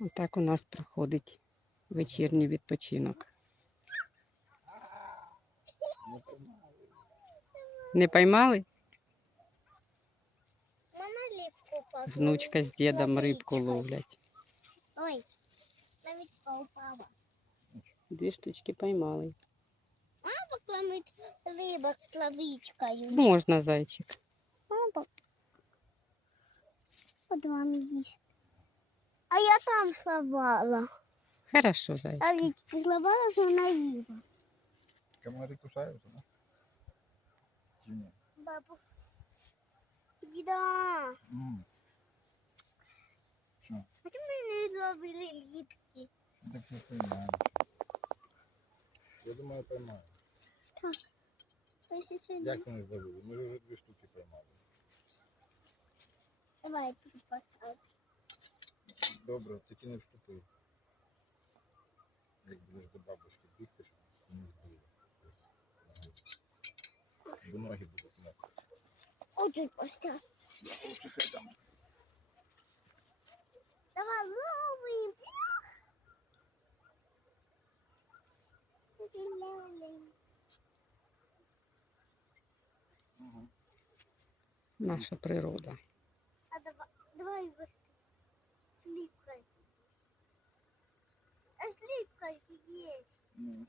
Отак у нас проходить вечірній відпочинок. Не поймали? Мене ліпку попала. Внучка з дідом рибку ловлять. Ой, лавичка упала. Дві штучки поймали. Мама кормить рибок з лавичкою. Можна, зайчик. Мама. От вам їсти. А я там слабала. Хорошо, зайчик. А ведь слабала, що вона їла. Комари кусаються, да? Чи ні? Бабу. Діда, М. Що? а ти мене зробили ліпки? Так я поймаю. Я думаю, поймаю. Ось ще Як вони зловили? Ми вже дві штуки поймали. Давай тут постав. Добре, тільки не вступи. Як будеш до бабушки бігти, щоб не збили. Бо ноги будуть мокрі. Ось тут постав. Я лучше хай там. Давай ловим. Угу. Наша природа. А давай, давай вот сливкой. А сливкой сидеть. Ну,